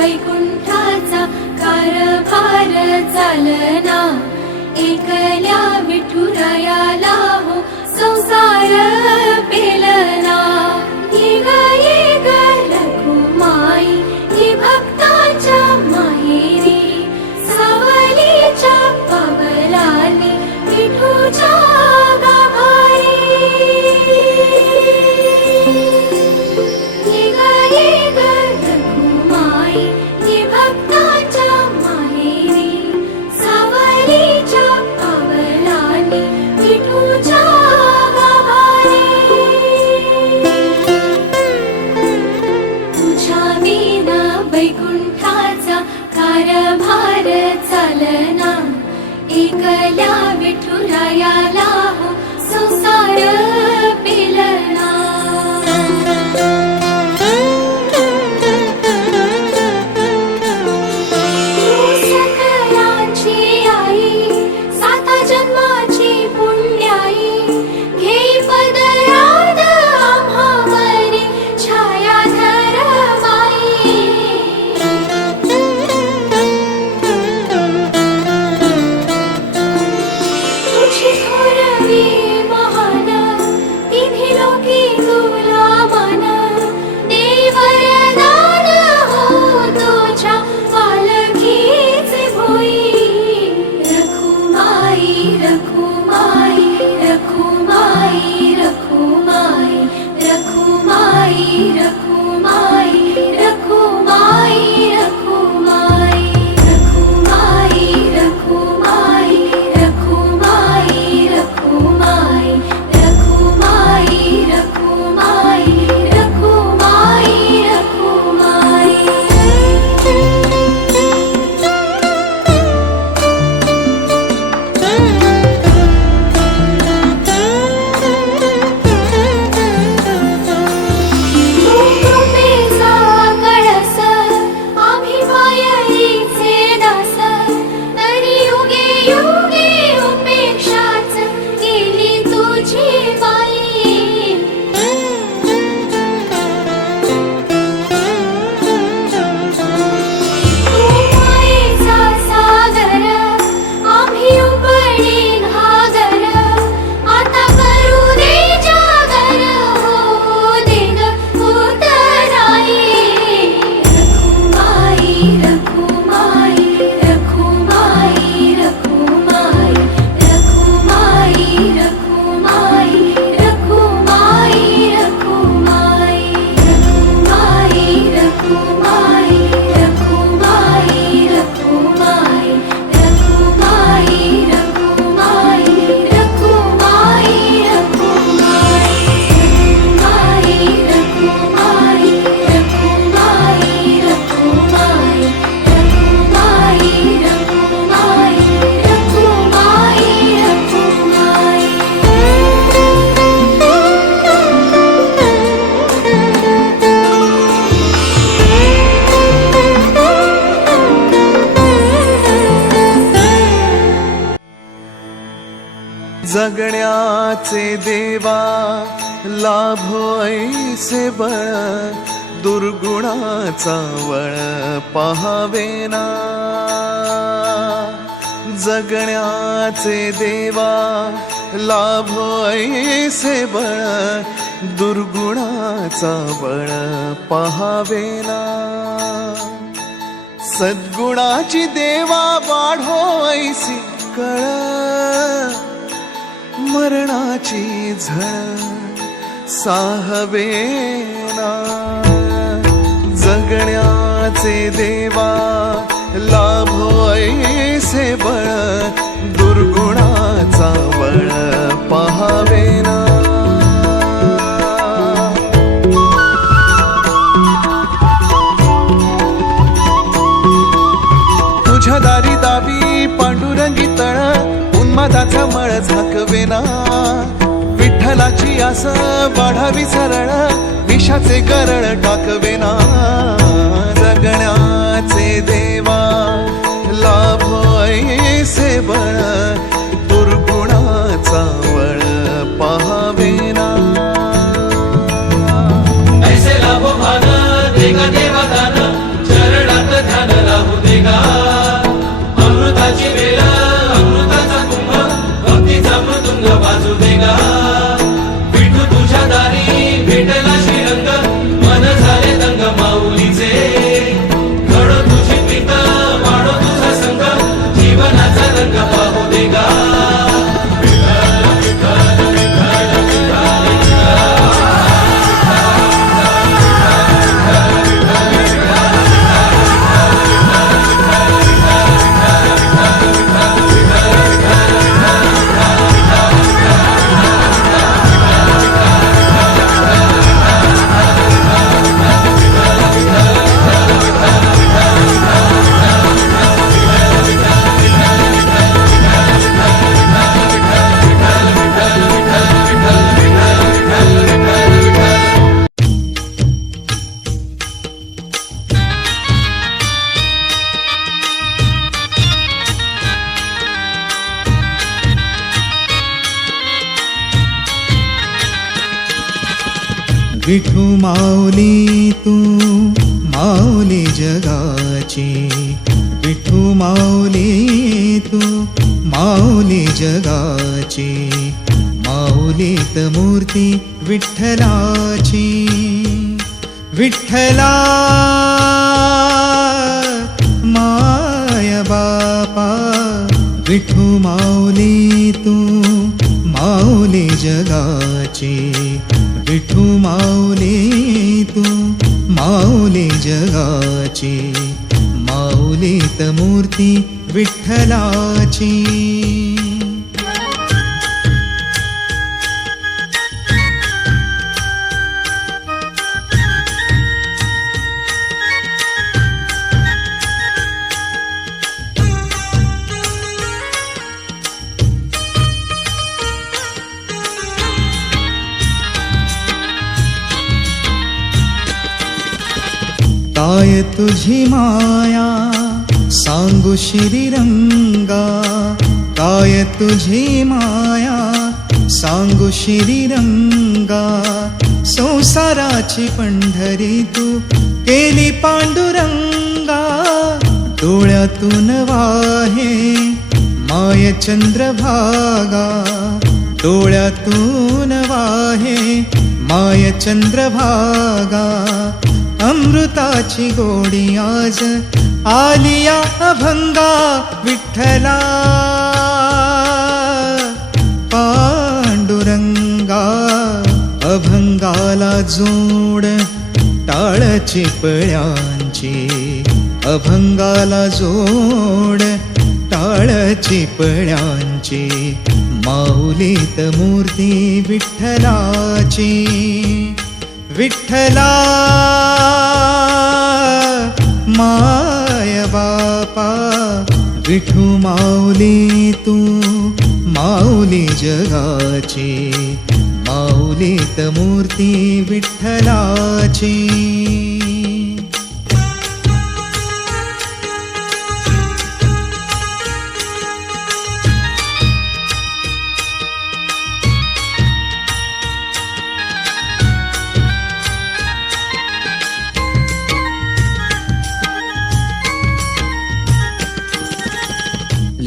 वैकुंठाचा कारभार चालना, एकल्या विठुरायाला हो संसार पेलना। ये ग रखुमाई ही भक्ताच्या माहेरी, सावलीच्या पावलांनी विठूच्या गाभारी। ये ग रखुमाई ही भक्ताच्या माहेरी, सावलीच्या पावलांनी विठूच्या गाभारी। तुझ्या विना वैकुंठाचा कारभार चालना, एकल्या विठुरायाला हो संसार पेलना। तू सकलांची आई, साता जन्माची पुण्याई, घेई पदरात आम्हावरी छायाधर बाई। तुझी थोरवी महान, तिन्ही लोकी तुला मान, देई वरदान हो तुझ्या पालखीचे भोई। रखुमाई रखुमाई रखुमाई रखुमाई रखुमाई रखुमाई रखुमाई रखुमाई रखुमाई रखुमाई रखुमाई रखुमाई रखुमाई रखुमाई रखुमाई रखुमाई। तू कृपेचा कळस, आम्ही मायेचे दास, तरी युगे युगे उपेक्षाच केली तुझी बाई। तू मायेचा सागर, आम्ही उपडी घागर, आता करू दे जागर हो दे ग उतराई। रखुमाई रखुमाई रखुमाई रखुमाई रखुमाई रखुमाई रखुमाई रखुमाई रखुमाई रखुमाई रखुमाई रखुमाई रखुमाई रखुमाई रखुमाई जगण्याचे देवा लाभो ऐसे बळ, दुर्गुणाचा वळ पहावेना। जगण्याचे देवा लाभो ऐसे बळ, दुर्गुणाचा बळ पहावेना। सद्गुणाची देवा वाढो ऐसी कळ, मरणाची झळ साहवेना। जगण्याचे देवा लाभो ऐसे बळ, दुर्गुणाचा बळ पहावेना। तुझ्या दारी दावी पांडुरंगी तळ, उन्मादाचा मळ झाकवेना। विठ्ठलाची आस वाढावी सरळ, विषाचे गरळ टाकवेना। जगण्याचे देवा लाभो ऐसे बळ, दुर्गुणाचा बळ पहावेना। ऐसे लाभो भान देगा देवा दान, चरणात विठू माऊली तू माऊली जगाची, विठू माऊली तू माऊली जगाची, माऊलीत मूर्ती विठ्ठलाची. विठ्ठला माय बापा, विठू माऊली तू माऊली जगाची, विठू माऊली तू माऊली जगाची, माऊलीत मूर्ती विठ्ठलाची. काय तुझी माया सांगू श्रीरंगा, काय तुझी माया सांगू श्रीरंगा, संसाराची पंढरी तू केली पांडुरंगा. डोळ्यातून वाहे माय चंद्रभागा, डोळ्यातून वाहे माय चंद्रभागा. अमृताची गोडी आज आलिया अभंगा, विठ्ठला पांडुरंगा. अभंगाला जोड टाळ चिपळ्यांची, अभंगाला जोड टाळ चिपळ्यांची, माऊलीत मूर्ती विठ्ठलाची. विठ्ठला माय बापा, विठू माऊली तू माऊली जगाची, माऊलीत मूर्ती विठ्ठलाची.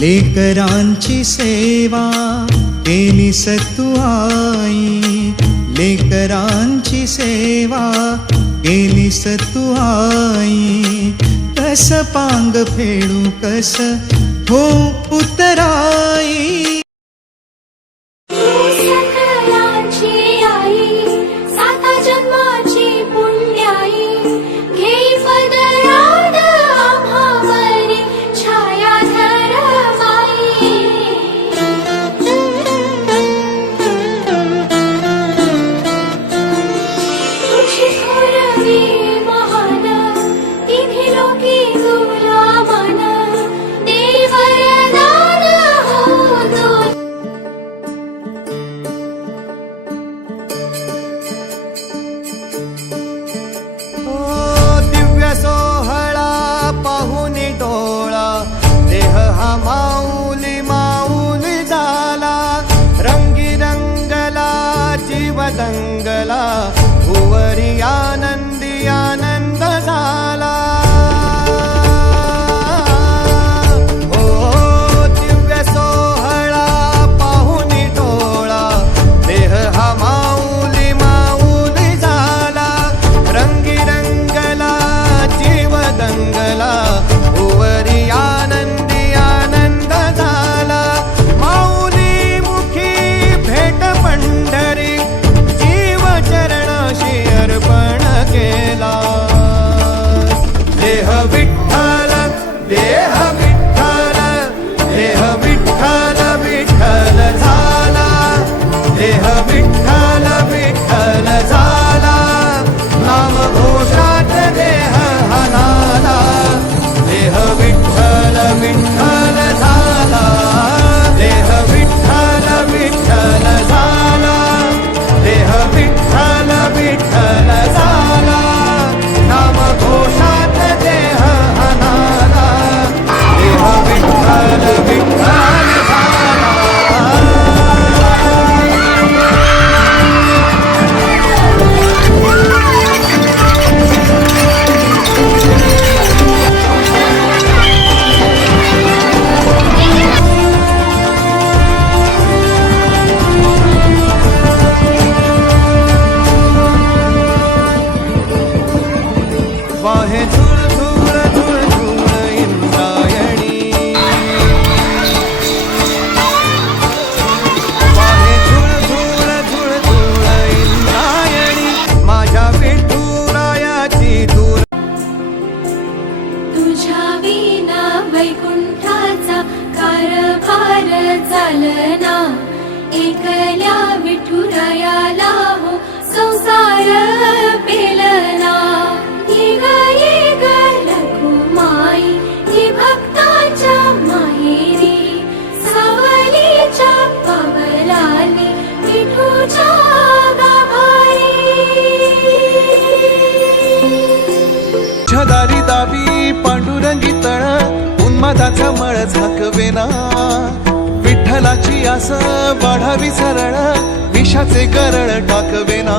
लेकरांची सेवा केली सतू आई, लेकरांची सेवा केली सतू आई. कस पांग फेडू कस हो उतराई. सकलांची आई, साता जन्माची पुण्याई, घेई पदरात आम्हावरी छायाधर माई. तुझी थोरवी महान, तिन्ही लोकी तुला मान, देई वरदान हो तुला. वाहे झुळ झुळ झुळ झुळ इंद्रायणी वाहे झुळ झुळ झुळ झुळ इंद्रायणी माझ्या विठुरायाची दूर तुझ्या विना वैकुंठाचा कारभार चालना एकल्या विठुरायाला हो संसार पेलना ये ग रघुमाई ये भक्ताच्या माहेरी सावलीच्या पावलाने विठूच्या गाभारी छदारी दावी पांडुरंगी तळ उन्मादाचा मळ झाकवेना विठ्ठलाची आस वाढावी सरळ विषाचे गरळ टाकवेना